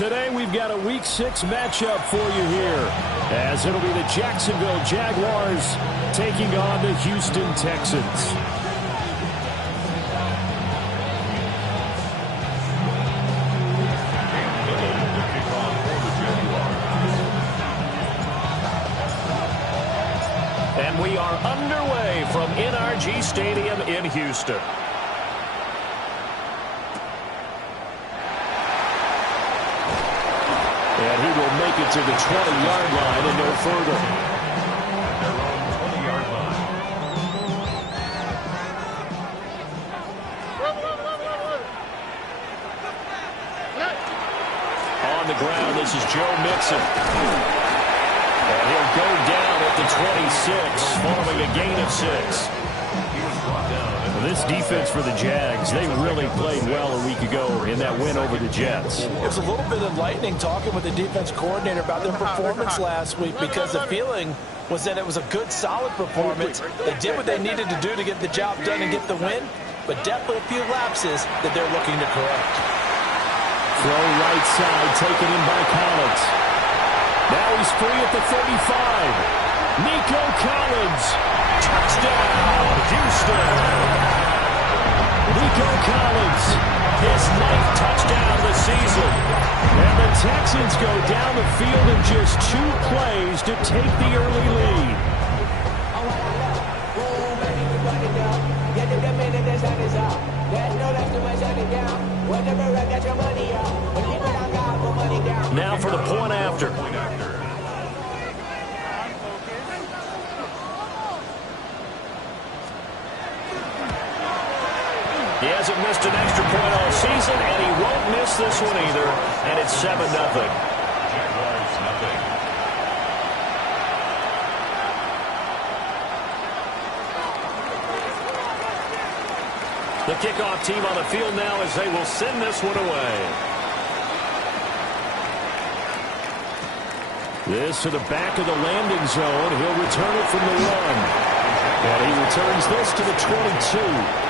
today we've got a Week 6 matchup for you here, as it'll be the Jacksonville Jaguars taking on the Houston Texans. And we are underway from NRG Stadium in Houston. And he will make it to the 20-yard line and no further. On the ground, this is Joe Mixon. And he'll go down at the 26, following a gain of 6. This defense for the Jags, they really played well a week ago in that win over the Jets. It was a little bit enlightening talking with the defense coordinator about their performance last week, because the feeling was that it was a good, solid performance. They did what they needed to do to get the job done and get the win, but definitely a few lapses that they're looking to correct. Throw right side, taken in by Collins. Now he's free at the 35. Nico Collins. Touchdown, Houston. Nico Collins, his 9th touchdown of the season. And the Texans go down the field in just 2 plays to take the early lead. Now for the point after. He hasn't missed an extra point all season, and he won't miss this one either. And it's 7-0. The kickoff team on the field now as they will send this one away. This to the back of the landing zone. He'll return it from the 1. And he returns this to the 22.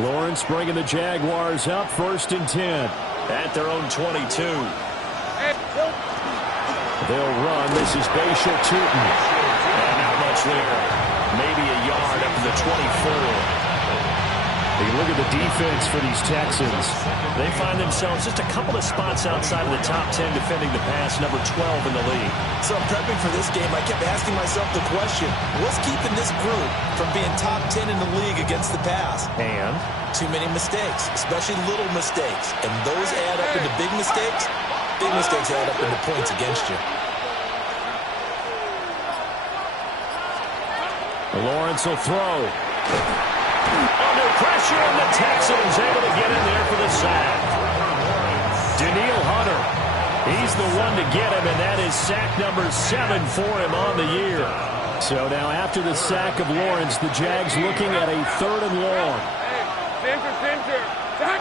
Lawrence bringing the Jaguars up, 1st and 10. At their own 22. They'll run. This is Bashal Tutin. And not much there. Maybe a yard up to the 24. You look at the defense for these Texans. They find themselves just a couple of spots outside of the top 10 defending the pass, number 12 in the league. So prepping for this game, I kept asking myself the question, what's keeping this group from being top 10 in the league against the pass? And? Too many mistakes, especially little mistakes. And those add up into big mistakes. Big mistakes add up into points against you. Lawrence will throw. Under pressure, and the Texans able to get in there for the sack. Danielle Hunter, he's the one to get him, and that is sack number 7 for him on the year. So now after the sack of Lawrence, the Jags looking at a 3rd and long. Center. Sack.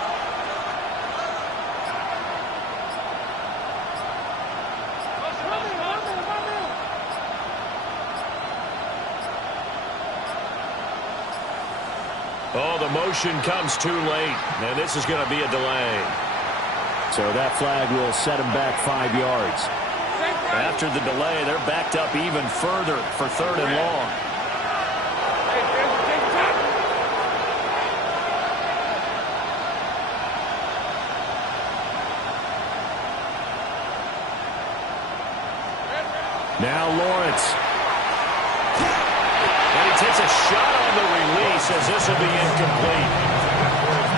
Oh, the motion comes too late, and this is going to be a delay. So that flag will set him back 5 yards. After the delay, they're backed up even further for 3rd and long. Now Lawrence. And he takes a shot on the release as this will be incomplete.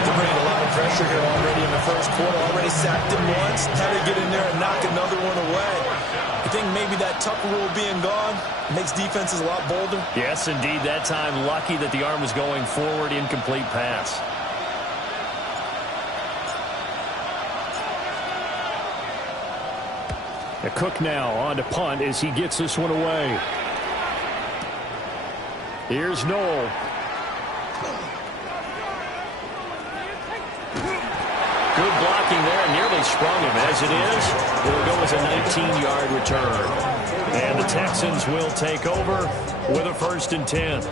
They're bringing a lot of pressure here already in the first quarter. Already sacked him once. Had to get in there and knock another one away. I think maybe that Tucker rule being gone makes defenses a lot bolder. Yes, indeed. That time, lucky that the arm was going forward. Incomplete pass. Cook now on to punt as he gets this one away. Here's Noel. Good blocking there, nearly sprung him. As it is, it'll go as a 19-yard return. And the Texans will take over with a 1st and 10.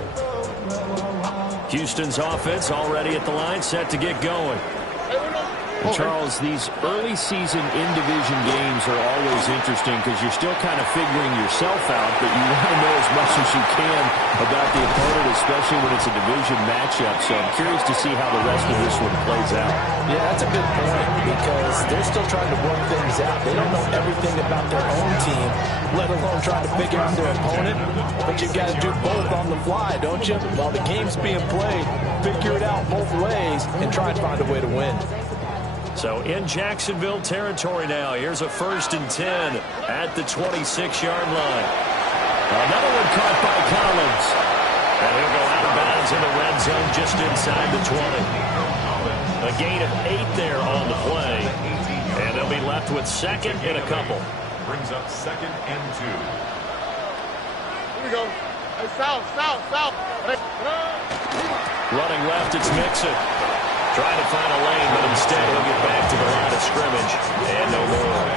Houston's offense already at the line, set to get going. And Charles, these early season in-division games are always interesting because you're still kind of figuring yourself out, but you want to know as much as you can about the opponent, especially when it's a division matchup. So I'm curious to see how the rest of this one plays out. Yeah, that's a good point because they're still trying to work things out. They don't know everything about their own team, let alone trying to figure out their opponent. But you've got to do both on the fly, don't you? While the game's being played, figure it out both ways and try and find a way to win. So in Jacksonville territory now, here's a 1st and 10 at the 26-yard line. Another one caught by Collins. And he'll go out of bounds in the red zone just inside the 20. A gain of 8 there on the play. And they'll be left with 2nd and a couple. Brings up 2nd and 2. Here we go. Hey, south. Hey. Running left, it's Mixon. Trying to find a lane, but instead he'll get back to the line of scrimmage. And no more.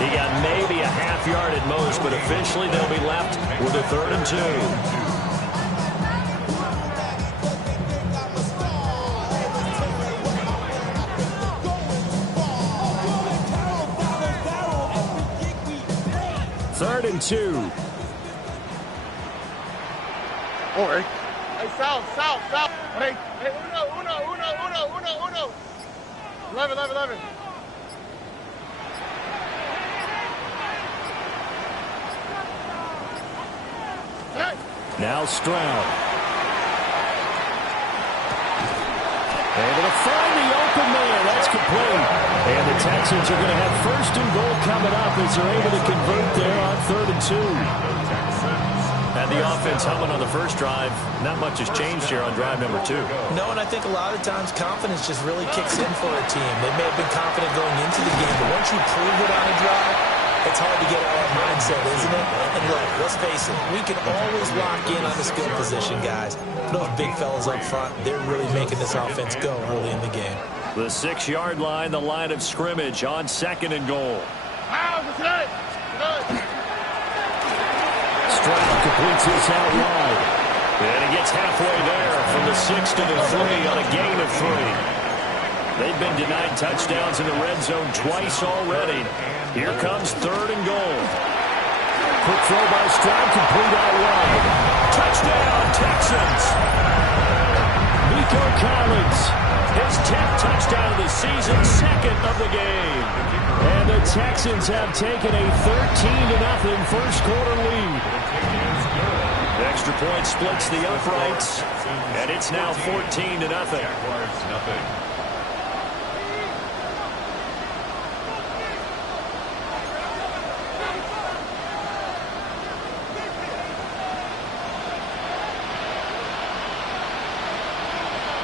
He got maybe a half yard at most, but officially they'll be left with a 3rd and 2. Third and 2. Oh, hey. Hey, south. Hey, uno. 11. Now Stroud. Able to find the open man. That's complete. And the Texans are going to have 1st and goal coming up as they're able to convert there on 3rd and 2. And the offense humming on the first drive. Not much has changed here on drive number 2. No, and I think a lot of times confidence just really kicks in for a team. They may have been confident going into the game, but once you prove it on a drive, it's hard to get out of that mindset, isn't it? And look, let's face it, we can always lock in on the skill position, guys. Those big fellas up front, they're really making this offense go early in the game. The 6-yard line, the line of scrimmage on 2nd and goal. Stroud completes this out wide. And he gets halfway there from the 6 to the 3 on a gain of 3. They've been denied touchdowns in the red zone twice already. Here comes 3rd and goal. Quick throw by Stroud, complete out wide. Touchdown, Texans! Nico Collins, his 10th touchdown of the season, 2nd of the game. And the Texans have taken a 13-0 first quarter lead. The extra point splits the uprights, and it's now 14-0.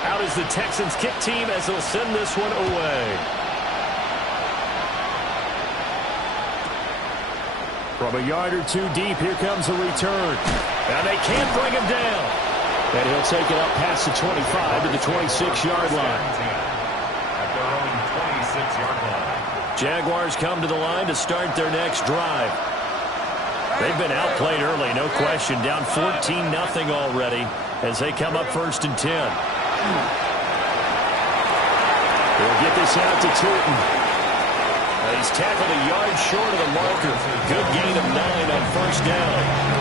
Out is the Texans kick team as they'll send this one away. From a yard or 2 deep, here comes a return. And they can't bring him down. And he'll take it up past the 25 to the 26-yard line. At their own 26-yard line. Jaguars come to the line to start their next drive. They've been outplayed early, no question. Down 14-0 already as they come up 1st and 10. They'll get this out to Tootin. He's tackled a yard short of the marker. Good gain of 9 on 1st down.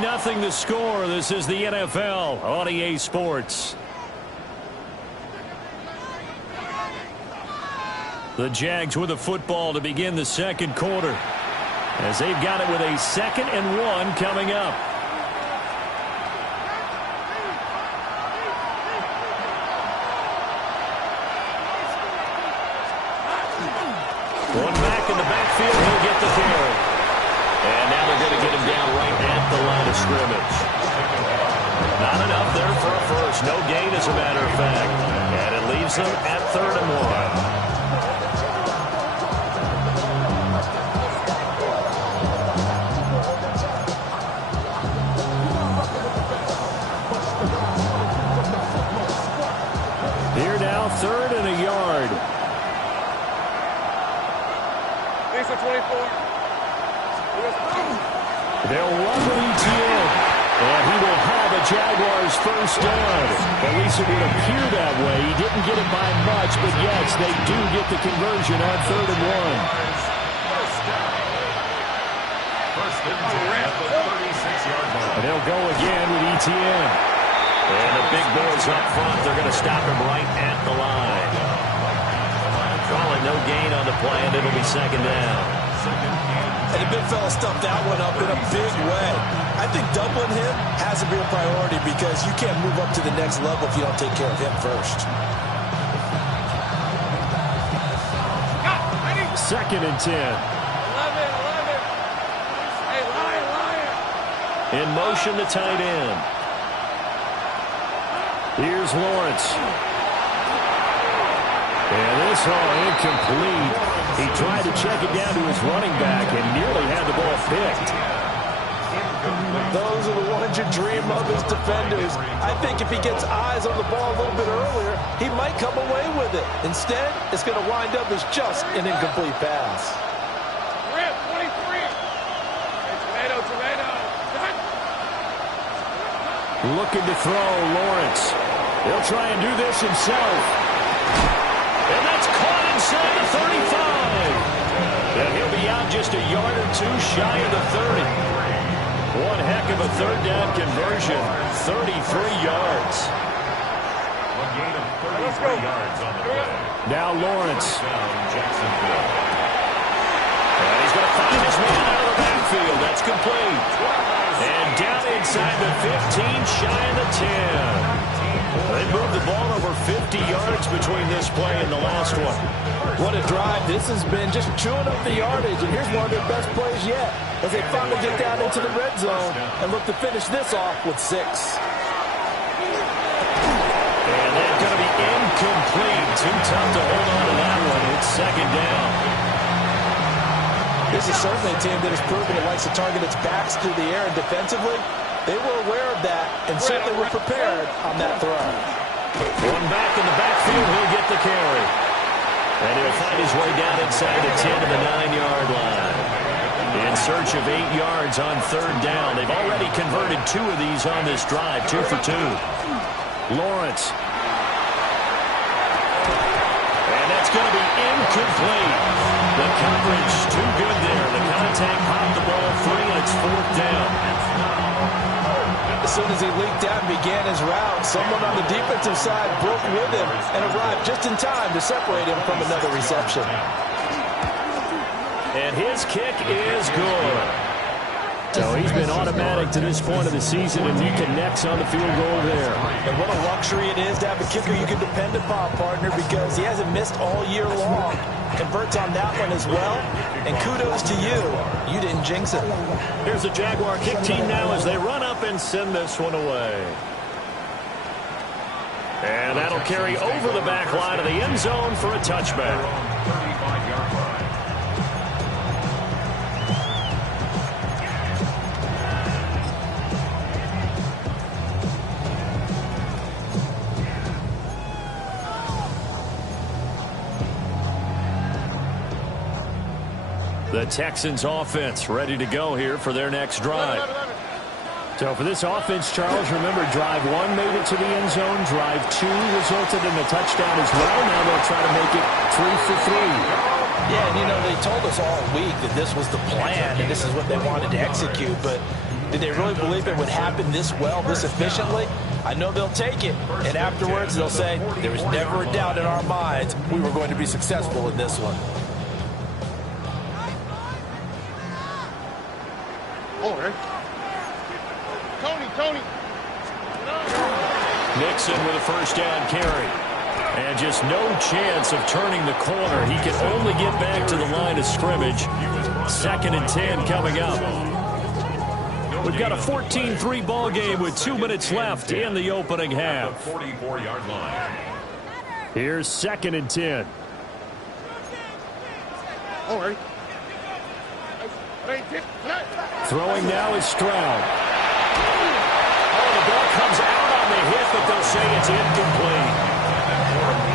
Nothing the score. This is the NFL on EA Sports. The Jags with the football to begin the 2nd quarter, as they've got it with a 2nd and 1 coming up. One back in the backfield, he'll get the carry. And now they're going to get him down right at the line of scrimmage. Not enough there for a first. No gain, as a matter of fact. And it leaves them at 3rd and 1. now 3rd and a yard. Lisa 24. They'll run with ETN. And he will have a Jaguars first down. At least it would appear that way. He didn't get it by much, but yes, they do get the conversion on 3rd and 1. First and 10 at the 36-yard line. And they'll go again with ETN. And the big boys up front, they're going to stop him right at the line. Calling no gain on the play, and it'll be 2nd down. And the big fella stuffed that one up in a big way. I think doubling him has to be a priority because you can't move up to the next level if you don't take care of him first. 2nd and 10. 11. Hey, Lion. In motion, the tight end. Here's Lawrence. And this all incomplete. He tried to check it down to his running back and nearly had the ball picked. Those are the ones you dream of as defenders. I think if he gets eyes on the ball a little bit earlier, he might come away with it. Instead, it's going to wind up as just an incomplete pass. Rip, 23. Hey, tomato. Looking to throw, Lawrence. He'll try and do this himself. And that's caught inside the 35. And he'll be out just a yard or two shy of the 30. One heck of a 3rd down conversion. 33 yards. A gain of 33 yards on the play. Now Lawrence. Down Jacksonville. And he's going to find his man out of the backfield. That's complete. And down inside the 15, shy of the 10. They moved the ball over 50 yards between this play and the last one. What a drive. This has been just chewing up the yardage, and here's one of their best plays yet as they finally get down into the red zone and look to finish this off with 6. And that's going to be incomplete. Too tough to hold on to that one. It's 2nd down. This is certainly a team that has proven it likes to target its backs through the air, and defensively, they were aware of that and certainly were prepared on that throw. One back in the backfield, he'll get the carry. And he'll find his way down inside the 10 to the 9-yard line. In search of 8 yards on 3rd down. They've already converted 2 of these on this drive, 2 for 2. Lawrence. And that's going to be incomplete. The coverage too good there. The contact popped the ball free, and it's 4th down. As soon as he leaked out and began his route, someone on the defensive side broke with him and arrived just in time to separate him from another reception. And his kick is good. So he's been automatic to this point of the season, and he connects on the field goal there. And what a luxury it is to have a kicker you can depend upon, partner, because he hasn't missed all year long. Converts on that one as well. And kudos to you. You didn't jinx it. Here's the Jaguar kick team now as they run up and send this one away. And that'll carry over the back line of the end zone for a touchback. 35-yard line. The Texans offense ready to go here for their next drive. So for this offense, Charles, remember drive 1 made it to the end zone. Drive 2 resulted in a touchdown as well. Now they'll try to make it 3 for 3. Yeah, and you know, they told us all week that this was the plan and this is what they wanted to execute, but did they really believe it would happen this well, this efficiently? I know they'll take it, and afterwards they'll say, there was never a doubt in our minds we were going to be successful in this one. Oh, right. Tony. Nixon with a first down carry. And just no chance of turning the corner. He can only get back to the line of scrimmage. 2nd and 10 coming up. We've got a 14-3 ball game with 2 minutes left in the opening half. 44-yard line. Here's 2nd and 10. All right. Throwing now is Stroud. Oh, the ball comes out on the hit, but they'll say it's incomplete.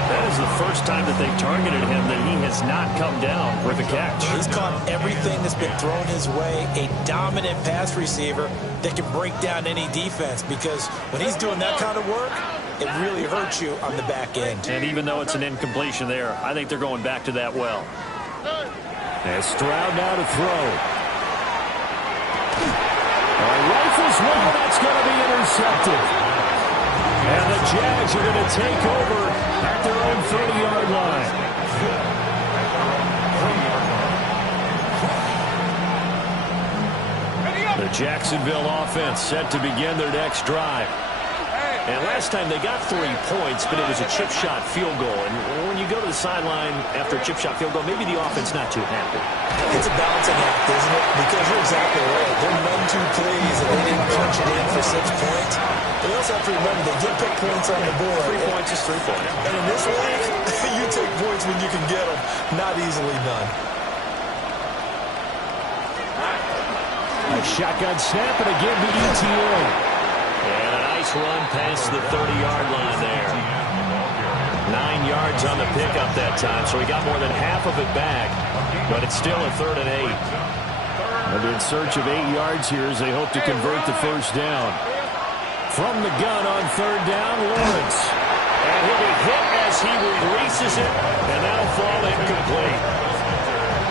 That is first time that they've targeted him that he has not come down with a catch. He's caught everything that's been thrown his way. A dominant pass receiver that can break down any defense, because when he's doing that kind of work, it really hurts you on the back end. And even though it's an incompletion there, I think they're going back to that well. And Stroud now to throw. Rifles one, that's going to be intercepted. And the Jags are going to take over at their own 30-yard line. The Jacksonville offense set to begin their next drive. And last time they got 3 points, but it was a chip shot field goal. And when you go to the sideline after a chip shot field goal, maybe the offense not too happy. It's a balancing act, isn't it? Because you're exactly right. They're none too pleased that they didn't punch it in for 6 points. But you also have to remember they did put points on the board. 3 points is 3 points. And in this league, you take points when you can get them. Not easily done. A shotgun snap, and again the ETA. And a nice run past the 30-yard line there. 9 yards on the pickup that time, so he got more than half of it back, but it's still a 3rd and 8. And they're in search of 8 yards here as they hope to convert the first down. From the gun on 3rd down, Lawrence. And he'll be hit as he releases it, and that'll fall incomplete.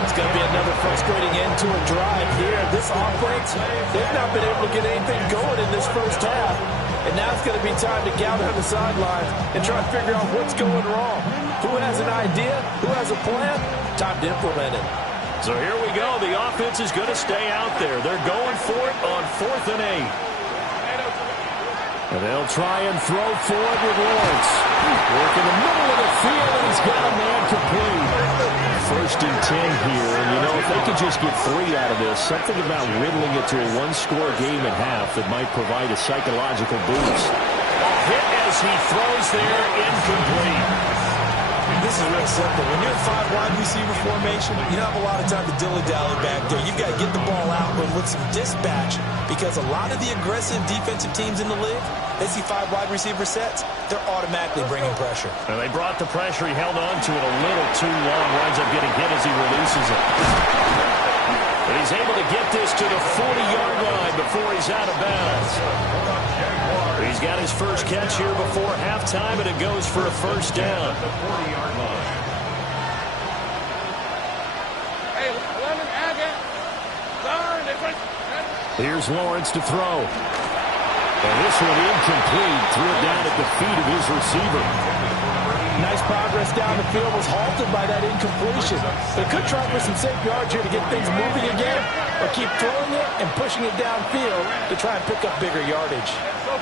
It's going to be another frustrating end to a drive here. This offense, they've not been able to get anything going in this first half. And now it's going to be time to gather on the sidelines and try to figure out what's going wrong. Who has an idea? Who has a plan? Time to implement it. So here we go. The offense is going to stay out there. They're going for it on 4th and 8. And they'll try and throw forward with Lawrence. Work in the middle of the field, and he's got a man complete. 1st and 10 here, and you know, if they could just get 3 out of this, something about whittling it to a 1-score game at half that might provide a psychological boost. Hit as he throws there, incomplete. This is real simple. When you're in 5 wide receiver formation, you don't have a lot of time to dilly-dally back there. You've got to get the ball out with some dispatch, because a lot of the aggressive defensive teams in the league, they see 5 wide receiver sets, they're automatically bringing pressure. And they brought the pressure. He held on to it a little too long. Winds up getting hit as he releases it. But he's able to get this to the 40-yard line before he's out of bounds. He's got his first catch here before halftime, and it goes for a first down. Here's Lawrence to throw. And this one incomplete. Threw it down at the feet of his receiver. Nice progress down the field, was halted by that incompletion. They could try for some safe yards here to get things moving again, or keep throwing it and pushing it downfield to try and pick up bigger yardage. 11.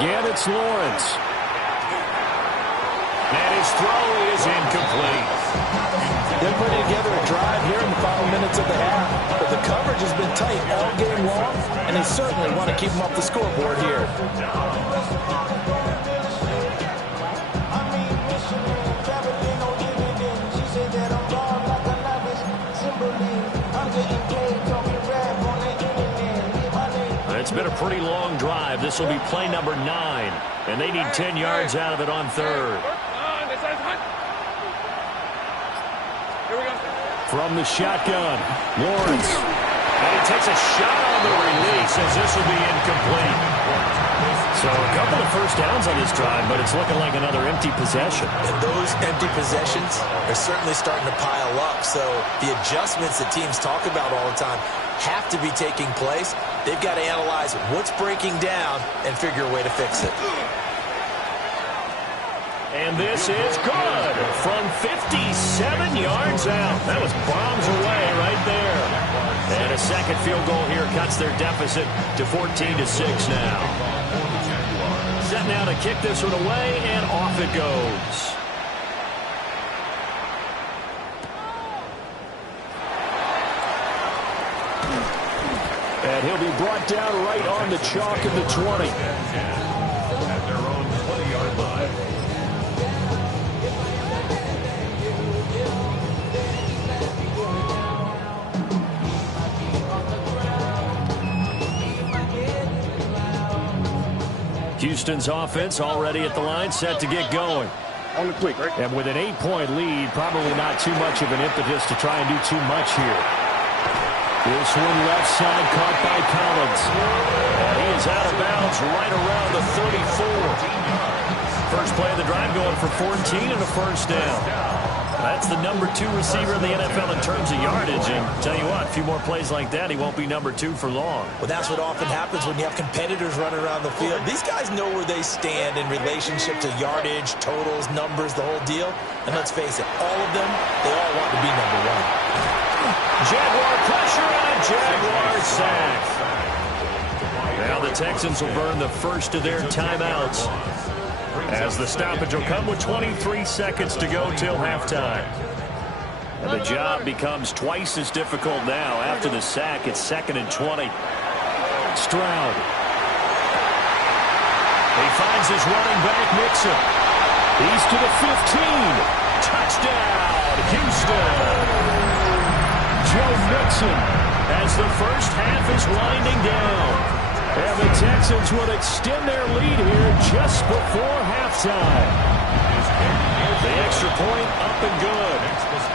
Again, it's Lawrence. And his throw is incomplete. They're putting together a drive here in the final minutes of the half, but the coverage has been tight all game long, and they certainly want to keep them off the scoreboard here. It's been a pretty long drive. This will be play number 9, and they need 10 yards out of it on 3rd. From the shotgun, Lawrence. And he takes a shot on the release as this will be incomplete. So a couple of first downs on this drive, but it's looking like another empty possession. And those empty possessions are certainly starting to pile up. So the adjustments that teams talk about all the time have to be taking place. They've got to analyze what's breaking down and figure a way to fix it. And this is good from 57 yards out. That was bombs away right there. And a second field goal here cuts their deficit to 14-6 now. Set now to kick this one away, and off it goes. And he'll be brought down right on the chalk of the 20. At their own 20-yard line. Houston's offense already at the line, set to get going. On the quick, right? And with an 8-point lead, probably not too much of an impetus to try and do too much here. This one left side caught by Collins. And he is out of bounds right around the 34. First play of the drive going for 14 and a first down. That's the number 2 receiver in the NFL in terms of yardage. And tell you what, a few more plays like that, he won't be number 2 for long. Well, that's what often happens when you have competitors running around the field. These guys know where they stand in relationship to yardage, totals, numbers, the whole deal. And let's face it, all of them, they all want to be number 1. Jaguar pressure and a Jaguar sack. Now the Texans will burn the first of their timeouts, as the stoppage will come with 23 seconds to go till halftime. And the job becomes twice as difficult now. After the sack, it's 2nd and 20. Stroud. He finds his running back, Mixon. He's to the 15. Touchdown, Houston. Joe Mixon, As the first half is winding down. and the Texans will extend their lead here just before halftime. The extra point up and good.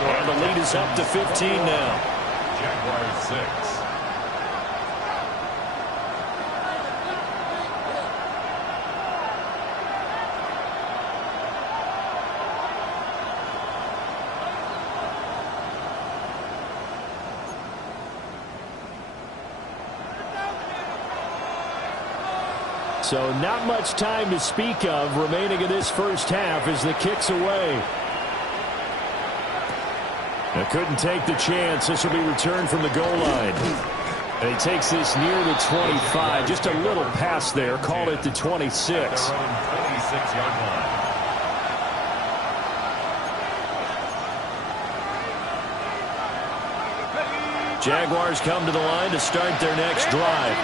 And the lead is up to 15 now. Jaguars 6. So not much time to speak of remaining in this first half as the kick's away. Now couldn't take the chance. This will be returned from the goal line. And he takes this near the 25. Just a little pass there. Call it the 26. 26-yard line. Jaguars come to the line to start their next drive.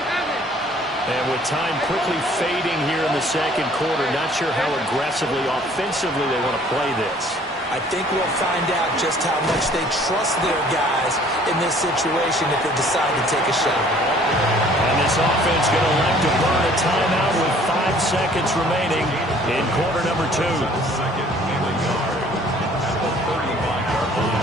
And with time quickly fading here in the second quarter, not sure how aggressively, offensively they want to play this. I think we'll find out just how much they trust their guys in this situation if they decide to take a shot. And this offense going to elect to burn a timeout with 5 seconds remaining in quarter number 2. Second and a yard at the 35-yard line.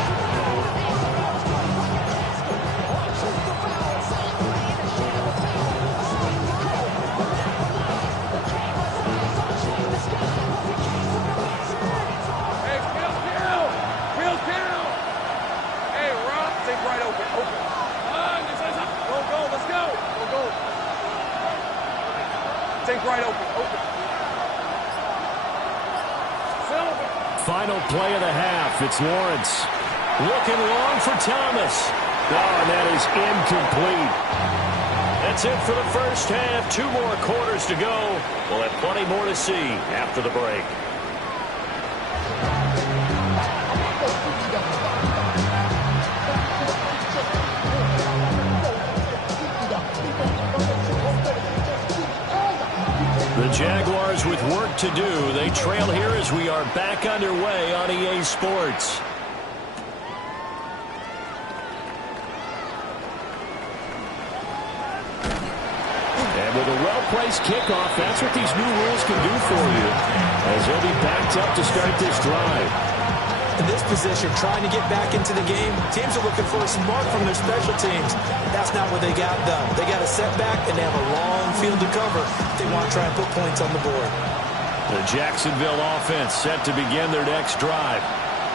Right open. Final play of the half. It's Lawrence. Looking long for Thomas. Oh, and that is incomplete. That's it for the first half. 2 more quarters to go. We'll have plenty more to see after the break. The Jaguars with work to do. They trail here as we are back underway on EA Sports. And with a well-placed kickoff, that's what these new rules can do for you, as they'll be backed up to start this drive. In this position, trying to get back into the game, teams are looking for a spark from their special teams. That's not what they got done. They got a setback, and they have a long field to cover. They want to try and put points on the board. The Jacksonville offense set to begin their next drive.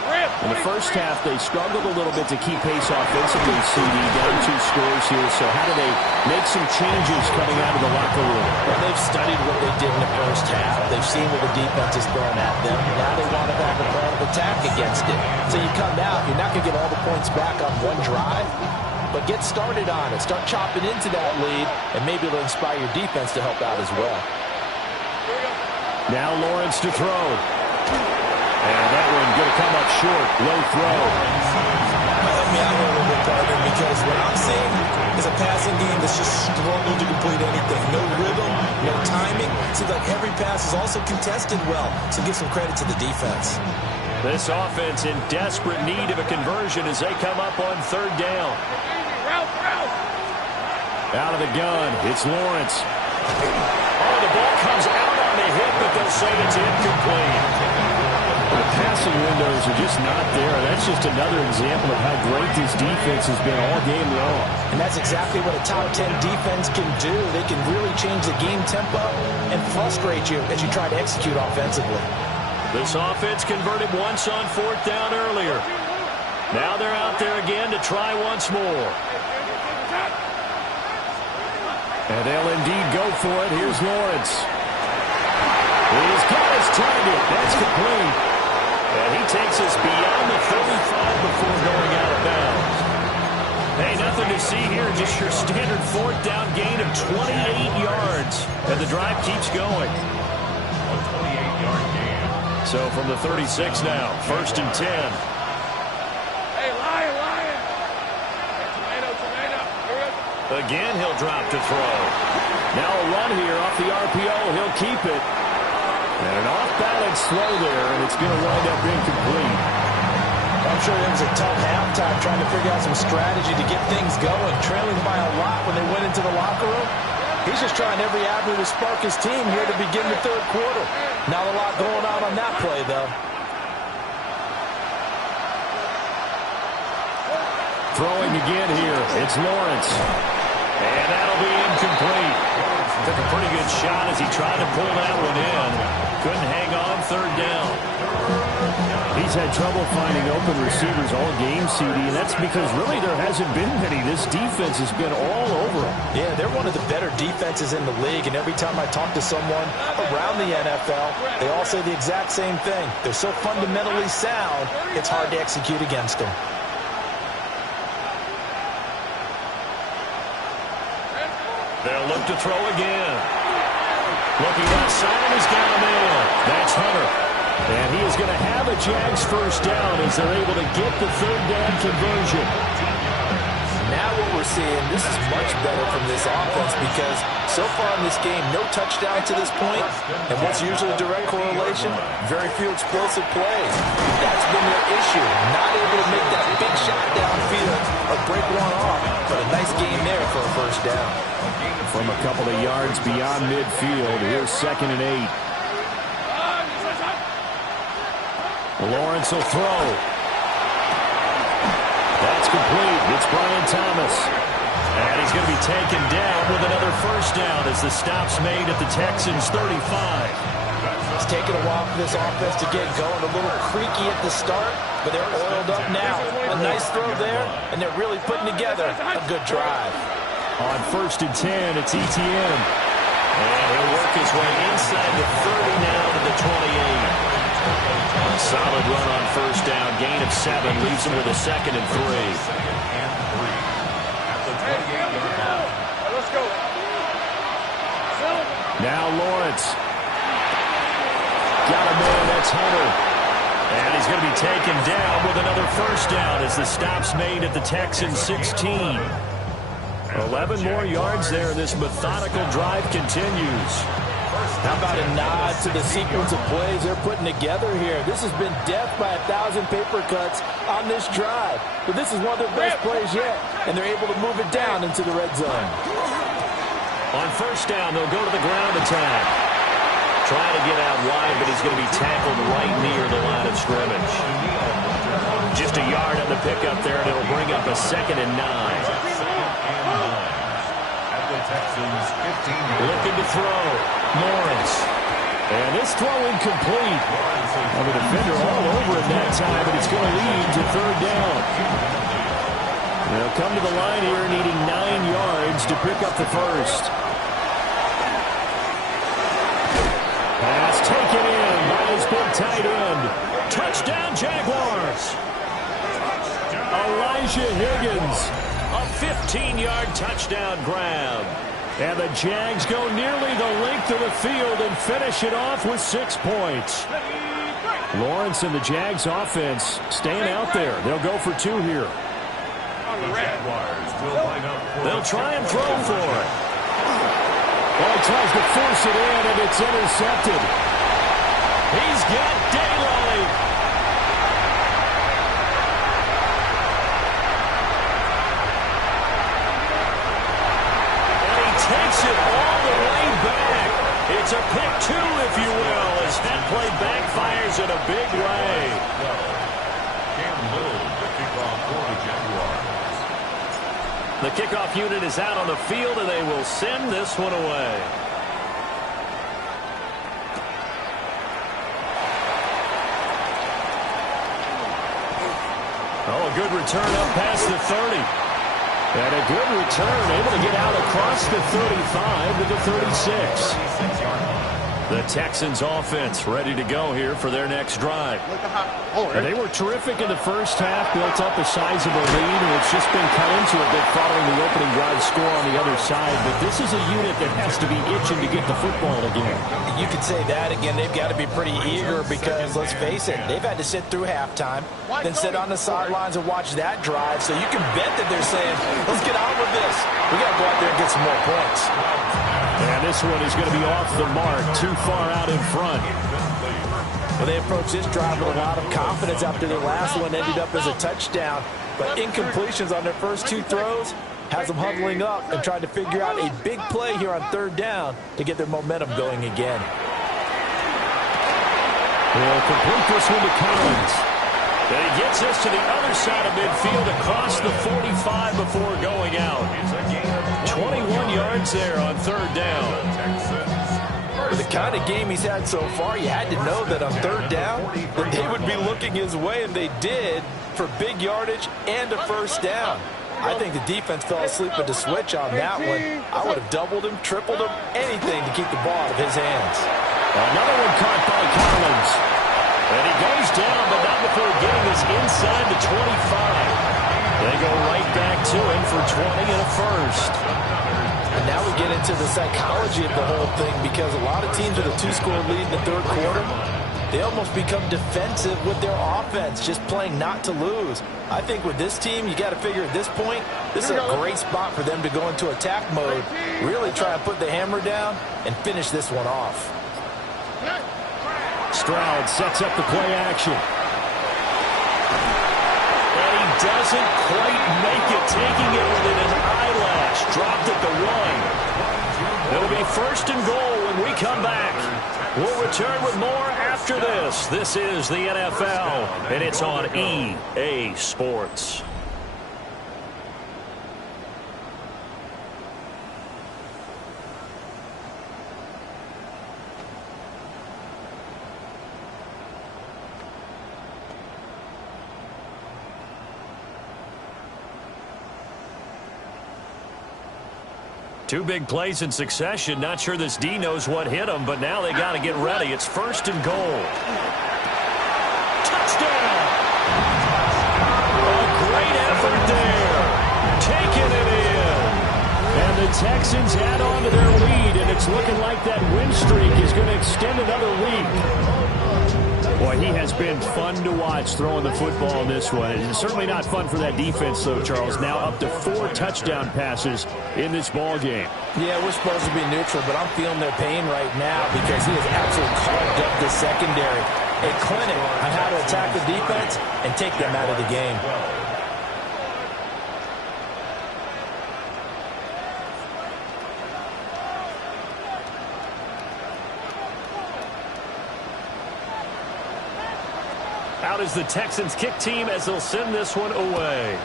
In the first half, they struggled a little bit to keep pace offensively, CD, down 2 scores here. So how do they make some changes coming out of the locker room? Well, they've studied what they did in the first half. They've seen what the defense is throwing at them. Now they want to have a plan of attack against it. So you come out, you're not going to get all the points back on one drive, but get started on it. Start chopping into that lead, and maybe it'll inspire your defense to help out as well. Now Lawrence to throw. And that one going to come up short. Low throw. Help me out here a little bit, partner, because what I'm seeing is a passing game that's just struggled to complete anything. No rhythm, no timing. Seems like every pass is also contested well. So give some credit to the defense. This offense in desperate need of a conversion as they come up on 3rd down. Out of the gun, it's Lawrence. Oh, the ball comes out on the hit, but they'll say it's incomplete. The passing windows are just not there. That's just another example of how great this defense has been all game long. And that's exactly what a top 10 defense can do. They can really change the game tempo and frustrate you as you try to execute offensively. This offense converted once on 4th down earlier. Now they're out there again to try once more. And they'll indeed go for it. Here's Lawrence. He's got his target. That's complete. And he takes us beyond the 35 before going out of bounds. Hey, nothing to see here. Just your standard 4th down gain of 28 yards. And the drive keeps going. A 28-yard gain. So from the 36 now, 1st and 10. Hey, Lion. Tomato. Again, he'll drop to throw. Now a run here off the RPO. He'll keep it. And an off-balance throw there, and it's going to wind up incomplete. I'm sure it was a tough halftime trying to figure out some strategy to get things going, trailing by a lot when they went into the locker room. He's just trying every avenue to spark his team here to begin the 3rd quarter. Not a lot going on that play, though. Throwing again here. It's Lawrence. And that'll be incomplete. Took a pretty good shot as he tried to pull that one in. Couldn't hang on 3rd down. He's had trouble finding open receivers all game, CD, and that's because really there hasn't been many. This defense has been all over him. Yeah, they're one of the better defenses in the league, and every time I talk to someone around the NFL, they all say the exact same thing. They're so fundamentally sound, it's hard to execute against them. They'll look to throw again. Looking left side, and he's got a man. That's Hunter. And he is going to have a Jags 1st down as they're able to get the 3rd down conversion. Now what we're seeing, this is much better from this offense because so far in this game, no touchdown to this point. And what's usually a direct correlation? Very few explosive plays. That's been their issue. Not able to make that big shot downfield or break one off. But a nice game there for a 1st down. From a couple of yards beyond midfield, here's 2nd and 8. Lawrence will throw. That's complete. It's Brian Thomas. And he's going to be taken down with another 1st down as the stop's made at the Texans' 35. It's taken a while for this offense to get going. A little creaky at the start, but they're oiled up now. A nice throw there, and they're really putting together a good drive. On 1st and 10, it's Etienne. And he'll work his way inside the 30 now to the 28. Solid run on 1st down. Gain of 7 leaves him with a 2nd and 3. Let's go. Now Lawrence. Got a man, that's Hunter. And he's going to be taken down with another 1st down as the stop's made at the Texans' 16. 11 more yards there. This methodical drive continues. How about a nod to the sequence of plays they're putting together here? This has been death by 1,000 paper cuts on this drive. But this is one of their best plays yet, and they're able to move it down into the red zone. On 1st down, they'll go to the ground attack. Trying to get out wide, but he's going to be tackled right near the line of scrimmage. Just a yard on the pickup there, and it'll bring up a 2nd and 9. Texans 15. Looking to throw. Lawrence. And this throw incomplete. The defender all over it that time, but it's going to lead to 3rd down. They'll come to the line here needing 9 yards to pick up the 1st. Pass taken in by his big tight end. Touchdown Jaguars. Elijah Higgins. A 15-yard touchdown grab. And the Jags go nearly the length of the field and finish it off with 6 points. Lawrence and the Jags offense staying out there. They'll go for 2 here. They'll try and throw for it. Well, he tries to force it in, and it's intercepted. He's got daylight. Takes it all the way It's a pick two, if you will, as that play backfires in a big way. Cam Little, the kickoff for the Jaguars. The kickoff unit is out on the field, and they will send this one away. Oh, a good return up past the 30. And a good return, able to get out across the 35 to the 36. The Texans offense ready to go here for their next drive. And they were terrific in the first half, built up a sizable lead, and it's just been cut into a bit following the opening drive score on the other side. But this is a unit that has to be itching to get the football again. You could say that again. They've got to be pretty eager because, let's face it, they've had to sit through halftime, then sit on the sidelines and watch that drive. So you can bet that they're saying, let's get on with this. We got to go out there and get some more points. And this one is going to be off the mark, too far out in front. Well, they approached this drive with a lot of confidence after their last one ended up as a touchdown. But incompletions on their first two throws has them huddling up and trying to figure out a big play here on third down to get their momentum going again. They'll complete this one to Collins. And he gets us to the other side of midfield across the 45 before going out. 21 yards there on third down. With the kind of game he's had so far, you had to know that on third down that they would be looking his way, and they did, for big yardage and a first down. I think the defense fell asleep with the switch on that one. I would have doubled him, tripled him, anything to keep the ball out of his hands. Another one caught by Collins. And he goes down, but not before getting us inside the 25. They go right back to him for 20 and a first. And now we get into the psychology of the whole thing, because a lot of teams with a two-score lead in the third quarter, they almost become defensive with their offense, just playing not to lose. I think with this team, you got to figure at this point, this is a great spot for them to go into attack mode, really try to put the hammer down and finish this one off. Stroud sets up the play action. And he doesn't quite make it, taking it within an eyelash. Dropped at the 1. It'll be first and goal when we come back. We'll return with more after this. This is the NFL, and it's on EA Sports. Two big plays in succession. Not sure this D knows what hit him, but now they got to get ready. It's first and goal. Touchdown! A great effort there. Taking it in. And the Texans add on to their lead, and it's looking like that win streak is going to extend another week. Boy, he has been fun to watch throwing the football in this one. It's certainly not fun for that defense, though, Charles. Now up to 4 touchdown passes in this ball game. Yeah, we're supposed to be neutral, but I'm feeling their pain right now because he has absolutely carved up the secondary. A clinic on how to attack the defense and take them out of the game. Out is the Texans kick team as they'll send this one away.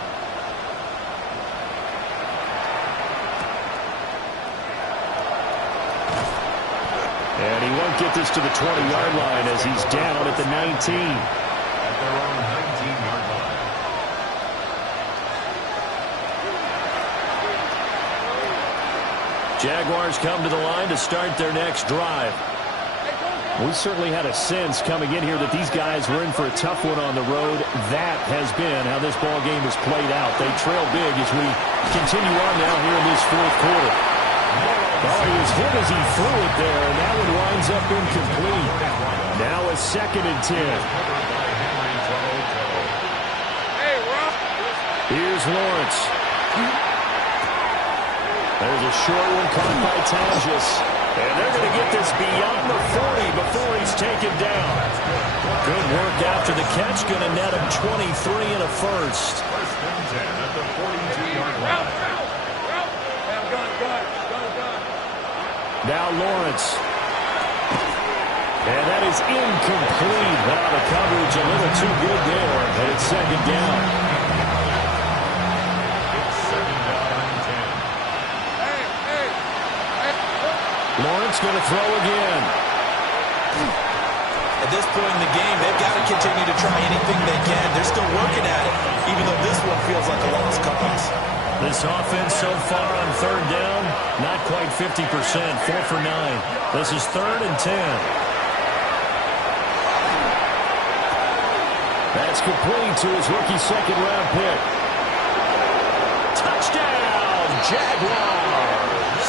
And he won't get this to the 20-yard line as he's down at the 19. At their own 19-yard line. Jaguars come to the line to start their next drive. We certainly had a sense coming in here that these guys were in for a tough one on the road. That has been how this ball game has played out. They trail big as we continue on now here in this fourth quarter. Oh, he was hit as he threw it there, and that one winds up incomplete. Now a 2nd and 10. Here's Lawrence. There's a short one caught by Tonjes. And they're going to get this beyond the 40 before he's taken down. Good work after the catch. Going to net him 23 and a first. First and 10 at the 42-yard line. Now Lawrence. And that is incomplete. Now the coverage a little too good there. And it's second down. It's second down and 10. Lawrence going to throw again. At this point in the game, they've got to continue to try anything they can. They're still working at it, even though this one feels like a lost cause. This offense so far on third down, not quite 50%, 4 for 9. This is 3rd and 10. That's complete to his rookie second-round pick. Touchdown, Jaguars.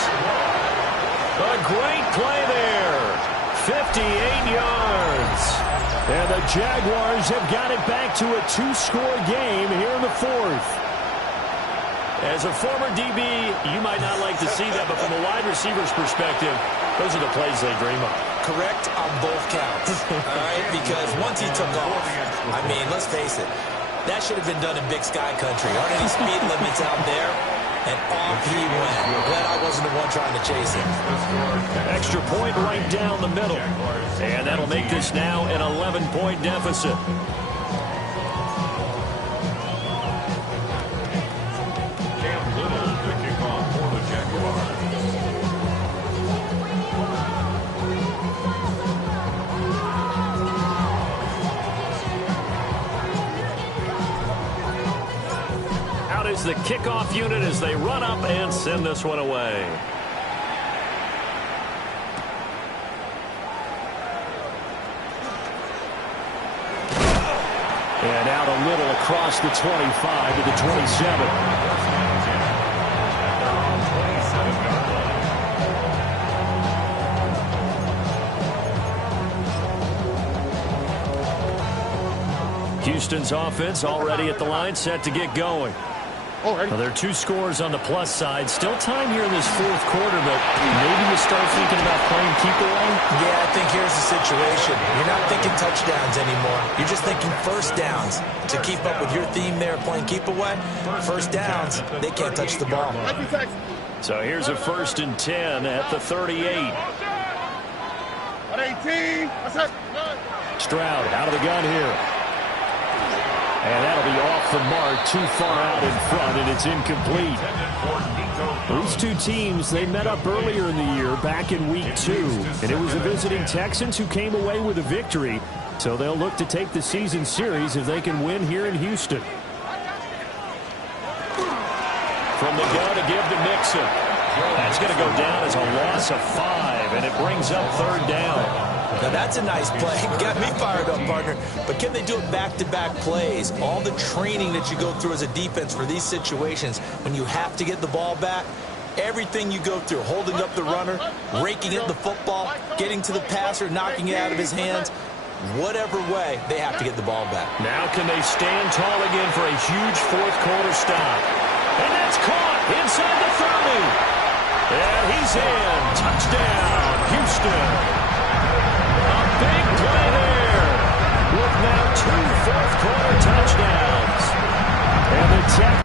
A great play there. 58 yards. And the Jaguars have got it back to a 2-score game here in the 4th. As a former DB, you might not like to see that, but from a wide receiver's perspective, those are the plays they dream of. Correct on both counts, all right? Because once he took off, I mean, let's face it, that should have been done in Big Sky Country. Aren't any speed limits out there? And off he went. Glad I wasn't the one trying to chase him. Extra point right down the middle. And that'll make this now an 11-point deficit. Cam Little, the kickoff for the Jaguars. Out is the kickoff unit as they run up and send this one away. And out a little across the 25 to the 27. Houston's offense already at the line, set to get going. Well, there are 2 scores on the plus side. Still time here in this 4th quarter, but maybe you start thinking about playing keep away? Yeah, I think here's the situation. You're not thinking touchdowns anymore. You're just thinking first downs. To keep up with your theme there, playing keep away, first downs, they can't touch the ball. So here's a 1st and 10 at the 38. Stroud out of the gun here. And that'll be off the mark, too far out in front, and it's incomplete. These 2 teams, they met up earlier in the year, back in week 2, and it was the visiting Texans who came away with a victory, so they'll look to take the season series if they can win here in Houston. From the gun to give to Mixon. That's going to go down as a loss of 5, and it brings up 3rd down. Now, that's a nice play. Got me fired up, partner. But can they do it back-to-back plays? All the training that you go through as a defense for these situations, when you have to get the ball back, everything you go through, holding up the runner, raking at the football, getting to the passer, knocking it out of his hands, whatever way, they have to get the ball back. Now can they stand tall again for a huge 4th quarter stop? And that's caught inside the 30. And he's in. Touchdown, Houston. Big play there with now 2 4th-quarter touchdowns. And the Texans.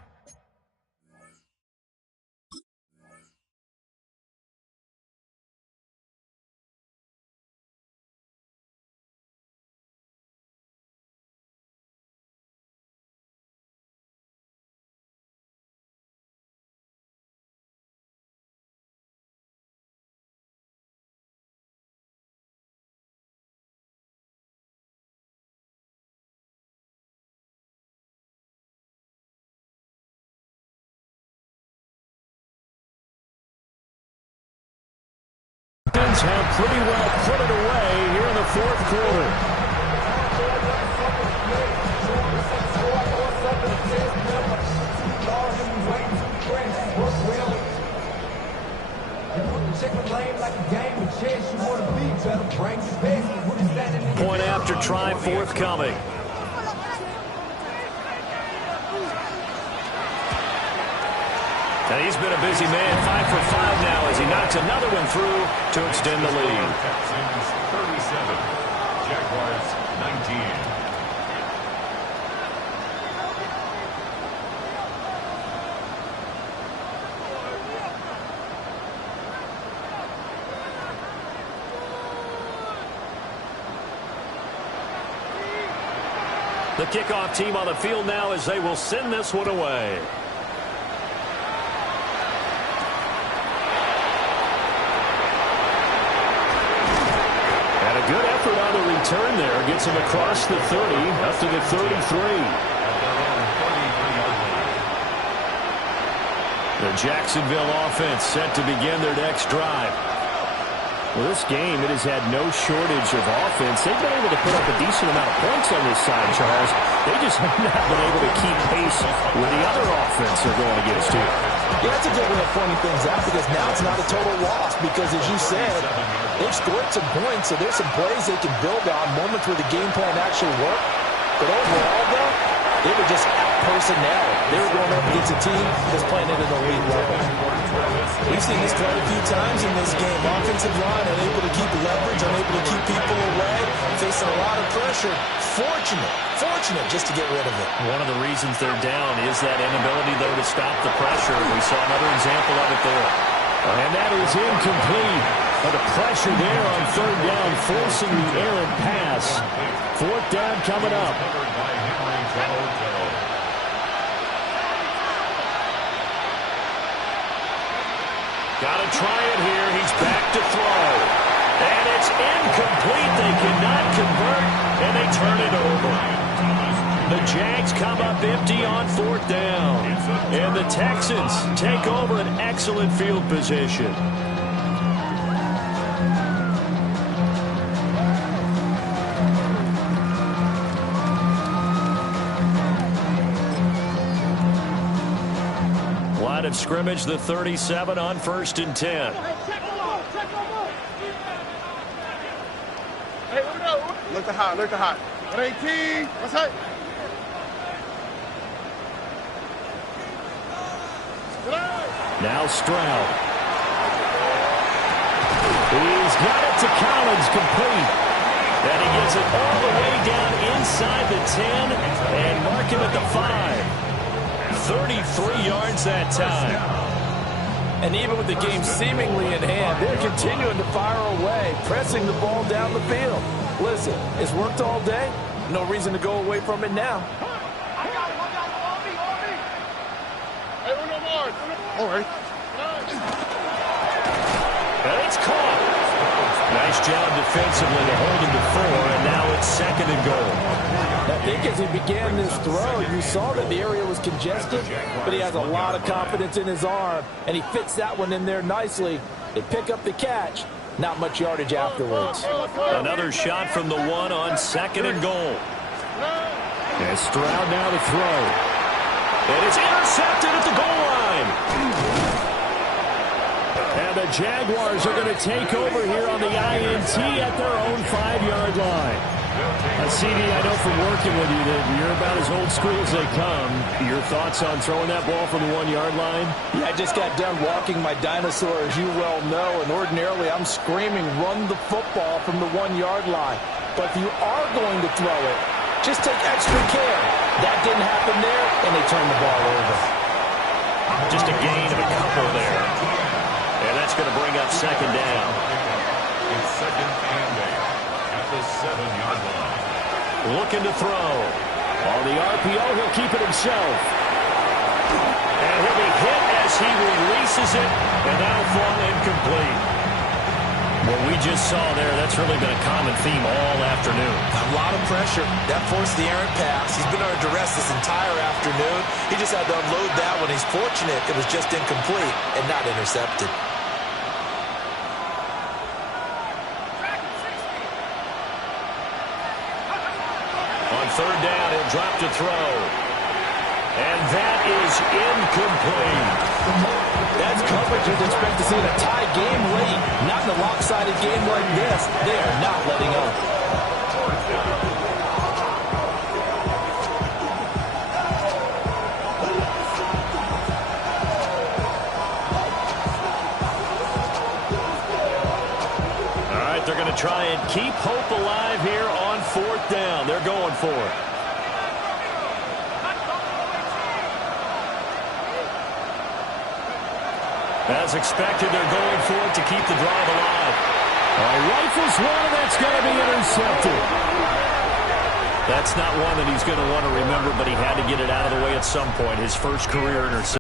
Have pretty well put it away here in the 4th quarter. Point after try forthcoming. And he's been a busy man, 5 for 5 now as he knocks another one through to extend the lead. Texans 37, Jaguars 19. The kickoff team on the field now as they will send this one away. And a good effort on the return there. Gets him across the 30, up to the 33. The Jacksonville offense set to begin their next drive. Well, this game, it has had no shortage of offense. They've been able to put up a decent amount of points on this side, Charles. They just have not been able to keep pace with the other offense they're going against here. Yeah, that's a good way of pointing things out because now it's not a total loss because, as you said, they've scored some points, so there's some plays they can build on, moments where the game plan actually worked. But overall, though, they were just out-personnel. They were going up against a team that's playing at an elite level. We've seen this quite a few times in this game. Offensive line unable to keep leverage, unable to keep people away, facing a lot of pressure. Fortunate just to get rid of it. One of the reasons they're down is that inability, though, to stop the pressure. We saw another example of it there. And that is incomplete. But the pressure there on third down, forcing the errant pass. Fourth down coming up. Got to try it here. He's back to throw. And it's incomplete. They cannot convert, and they turn it over. The Jags come up empty on fourth down. And the Texans take over an excellent field position. Line of scrimmage, the 37 on 1st and 10. Look at hot. 18. What's that? Now Stroud. He's got it to Collins, complete. And he gets it all the way down inside the 10 and mark him at the 5. 33 yards that time. And even with the game seemingly in hand, they're continuing to fire away, pressing the ball down the field. Listen, it's worked all day. No reason to go away from it now. All right. And it's caught. Nice job defensively to hold him to 4, and now it's 2nd and goal. I think as he began this throw, you saw that the area was congested, but he has a lot of confidence in his arm, and he fits that one in there nicely. They pick up the catch. Not much yardage afterwards. Another shot from the 1 on 2nd and goal. And Stroud now to throw. And it's intercepted at the goal line. And the Jaguars are going to take over here on the INT at their own 5-yard line. CD, I know from working with you that you're about as old school as they come. Your thoughts on throwing that ball from the 1-yard line? Yeah, I just got done walking my dinosaur, as you well know, and ordinarily I'm screaming, run the football from the 1-yard line. But if you are going to throw it, just take extra care. That didn't happen there, and they turned the ball over. Just a gain of a couple there. And that's going to bring up 2nd down. It's 2nd and 8 at the 7-yard line. Looking to throw. On the RPO, he'll keep it himself. And he'll be hit as he releases it, and that'll fall incomplete. What we just saw there, that's really been a common theme all afternoon. A lot of pressure. That forced the errant pass. He's been under duress this entire afternoon. He just had to unload that one. He's fortunate it was just incomplete and not intercepted. On 3rd down, he'll drop to throw. And that is incomplete. That's coverage you'd expect to see in a tie game late. Not in a lopsided game like this. They are not letting up. All right, they're going to try and keep hope alive here on 4th down. They're going for it. As expected, they're going for it to keep the drive alive. Rifles one, and that's going to be intercepted. That's not one that he's going to want to remember, but he had to get it out of the way at some point. His first career interception.